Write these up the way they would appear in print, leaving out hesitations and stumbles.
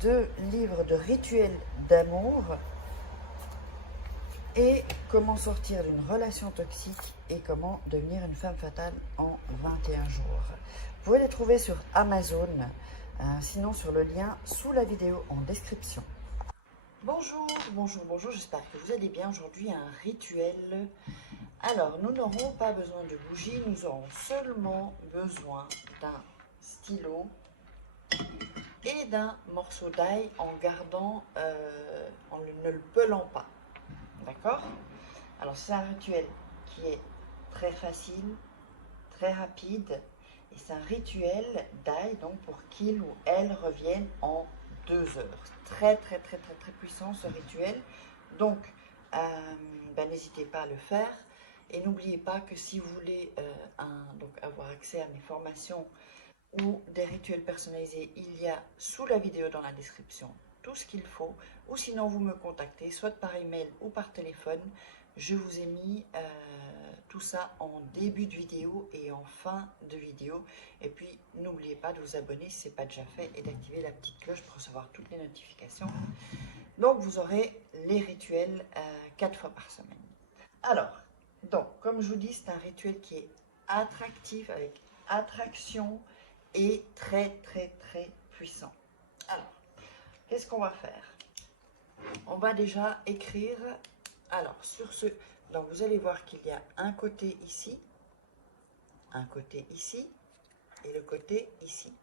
2 livres de rituels d'amour et comment sortir d'une relation toxique et comment devenir une femme fatale en 21 jours. Vous pouvez les trouver sur Amazon, sinon sur le lien sous la vidéo en description. Bonjour, j'espère que vous allez bien. Aujourd'hui, un rituel. Alors, nous n'aurons pas besoin de bougies, nous aurons seulement besoin d'un stylo et d'un morceau d'ail en gardant, en ne le pelant pas. D'accord? Alors, c'est un rituel qui est très facile, très rapide, et c'est un rituel d'ail, donc pour qu'il ou elle revienne en 2 heures. Très puissant ce rituel. Donc, n'hésitez pas à le faire. Et n'oubliez pas que si vous voulez donc avoir accès à mes formations ou des rituels personnalisés, il y a sous la vidéo dans la description tout ce qu'il faut, ou sinon vous me contactez soit par email ou par téléphone. Je vous ai mis tout ça en début de vidéo et en fin de vidéo. Et puis n'oubliez pas de vous abonner si ce n'est pas déjà fait et d'activer la petite cloche pour recevoir toutes les notifications. Donc vous aurez les rituels 4 fois par semaine. Alors, donc comme je vous dis, c'est un rituel qui est attractif, avec attraction et très puissant. Alors, qu'est-ce qu'on va faire? On va déjà écrire. Alors, sur ce, donc vous allez voir qu'il y a un côté ici et le côté ici.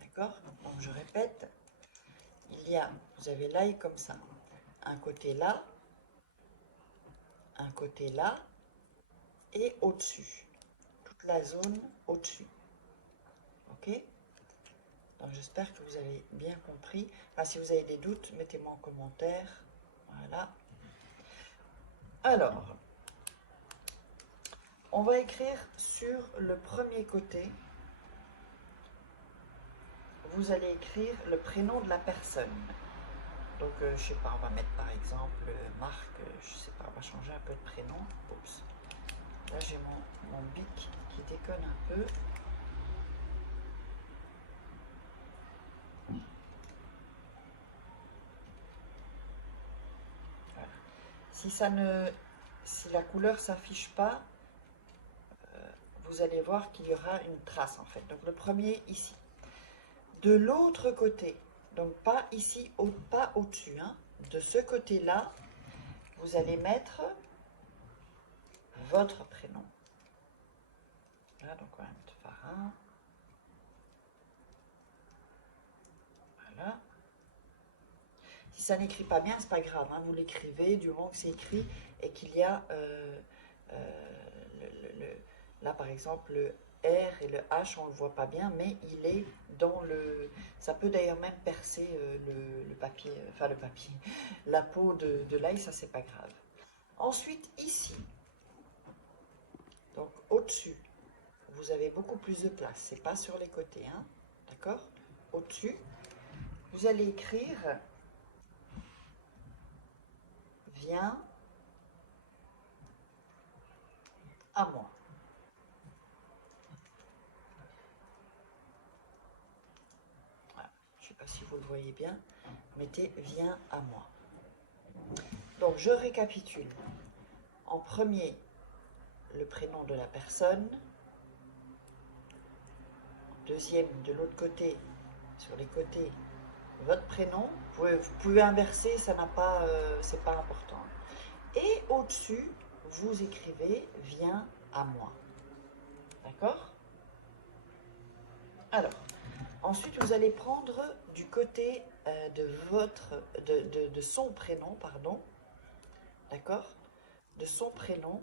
D'accord? Donc je répète, vous avez l'ail comme ça, un côté là et au-dessus, toute la zone au-dessus. Ok? Donc j'espère que vous avez bien compris. Enfin, si vous avez des doutes, mettez-moi en commentaire. Voilà. Alors, on va écrire sur le premier côté. Vous allez écrire le prénom de la personne. Donc, je sais pas, on va mettre par exemple Marc, je sais pas, on va changer un peu de prénom. Oups. Là, j'ai mon bic qui déconne un peu. Voilà. Si la couleur s'affiche pas, vous allez voir qu'il y aura une trace en fait. Donc le premier ici. De l'autre côté, donc pas ici, pas au-dessus, hein, de ce côté-là, vous allez mettre votre prénom. Là, donc on va mettre Farin. Voilà. Si ça n'écrit pas bien, c'est pas grave, hein, vous l'écrivez du moment que c'est écrit et qu'il y a là par exemple le R et le H, on ne le voit pas bien, mais il est dans le... Ça peut d'ailleurs même percer le papier, enfin le papier, la peau de l'ail, ça c'est pas grave. Ensuite ici, donc au-dessus, vous avez beaucoup plus de place, c'est pas sur les côtés, hein, d'accord? Au-dessus, vous allez écrire « Viens à moi ». Je ne sais pas si vous le voyez bien, mettez « Viens à moi ». Donc, je récapitule. En premier, le prénom de la personne. Deuxième, de l'autre côté, sur les côtés, votre prénom. Vous pouvez inverser, ça n'a pas, c'est pas important. Et au-dessus, vous écrivez « Viens à moi ». D'accord? Alors, ensuite, vous allez prendre du côté de son prénom, pardon, d'accord? De son prénom,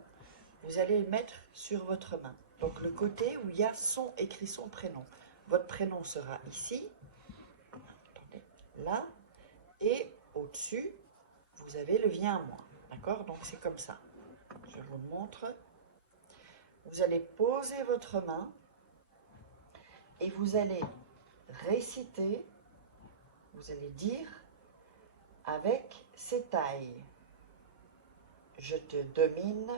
vous allez le mettre sur votre main. Donc, le côté où il y a écrit son prénom. Votre prénom sera ici, attendez, là, et au-dessus, vous avez le « Viens à moi ». D'accord? Donc, c'est comme ça. Je vous le montre. Vous allez poser votre main et vous allez réciter, vous allez dire avec ces tailles: je te domine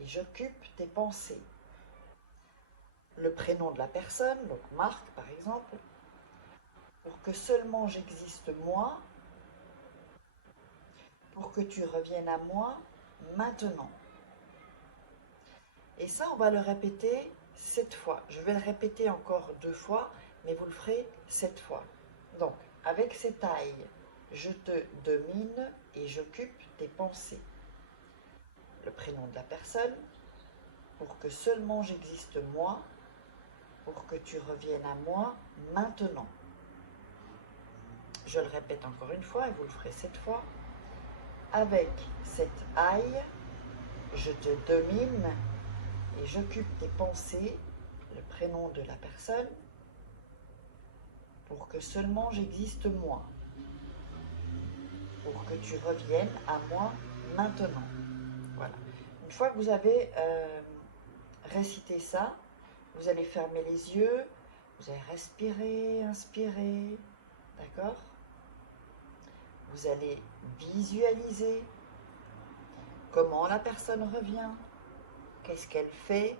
et j'occupe tes pensées. Le prénom de la personne, donc Marc par exemple, pour que seulement j'existe moi, pour que tu reviennes à moi maintenant. Et ça, on va le répéter 7 fois. Je vais le répéter encore 2 fois, mais vous le ferez 7 fois. Donc, avec cette aille, je te domine et j'occupe tes pensées. Le prénom de la personne, pour que seulement j'existe moi, pour que tu reviennes à moi maintenant. Je le répète encore une fois et vous le ferez 7 fois. Avec cette aille, je te domine et j'occupe tes pensées, le prénom de la personne, pour que seulement j'existe moi, pour que tu reviennes à moi maintenant. Voilà. Une fois que vous avez récité ça, vous allez fermer les yeux, vous allez respirer, inspirer, d'accord? Vous allez visualiser comment la personne revient, qu'est-ce qu'elle fait,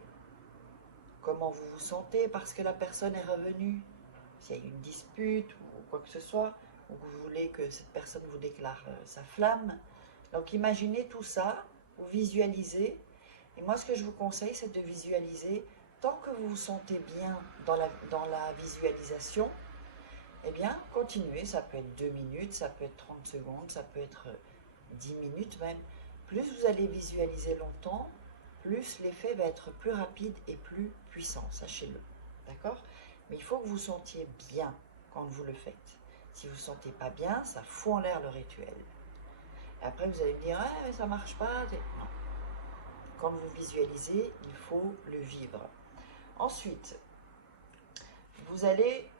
comment vous vous sentez parce que la personne est revenue, s'il y a eu une dispute ou quoi que ce soit, ou que vous voulez que cette personne vous déclare sa flamme. Donc imaginez tout ça, vous visualisez, et moi ce que je vous conseille c'est de visualiser, tant que vous vous sentez bien dans la visualisation, eh bien continuez, ça peut être 2 minutes, ça peut être 30 secondes, ça peut être 10 minutes même. Plus vous allez visualiser longtemps, plus l'effet va être plus rapide et plus puissant, sachez-le, d'accord? Mais il faut que vous sentiez bien quand vous le faites. Si vous ne sentez pas bien, ça fout en l'air le rituel. Et après, vous allez me dire, ah, ça ne marche pas. Non. Quand vous visualisez, il faut le vivre. Ensuite, vous allez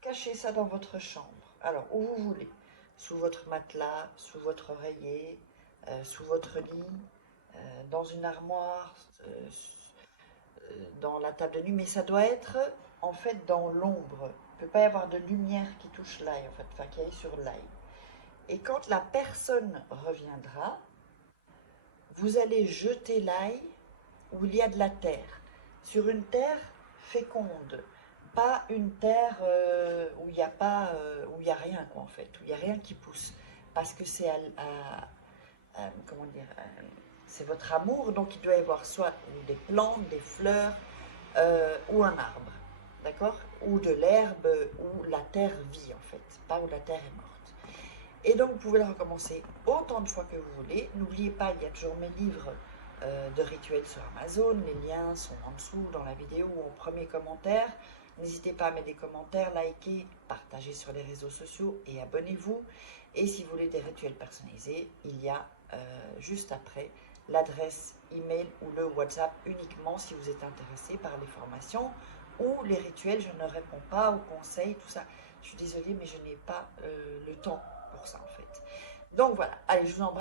cacher ça dans votre chambre. Alors, où vous voulez. Sous votre matelas, sous votre oreiller, sous votre lit, dans une armoire, dans la table de nuit, mais ça doit être en fait dans l'ombre. Il ne peut pas y avoir de lumière qui touche l'ail, en fait, enfin qui aille sur l'ail. Et quand la personne reviendra, vous allez jeter l'ail où il y a de la terre, sur une terre féconde, pas une terre où il n'y a pas, où il y a rien quoi en fait, où il n'y a rien qui pousse, parce que c'est comment dire, c'est votre amour, donc il doit y avoir soit des plantes, des fleurs, ou un arbre, d'accord? Ou de l'herbe, où la terre vit en fait, pas où la terre est morte. Et donc vous pouvez le recommencer autant de fois que vous voulez. N'oubliez pas, il y a toujours mes livres de rituels sur Amazon, les liens sont en dessous dans la vidéo ou en premier commentaire. N'hésitez pas à mettre des commentaires, liker, partager sur les réseaux sociaux et abonnez-vous. Et si vous voulez des rituels personnalisés, il y a juste après l'adresse email ou le WhatsApp uniquement si vous êtes intéressé par les formations ou les rituels. Je ne réponds pas aux conseils, tout ça. Je suis désolée, mais je n'ai pas le temps pour ça en fait. Donc voilà, allez, je vous embrasse.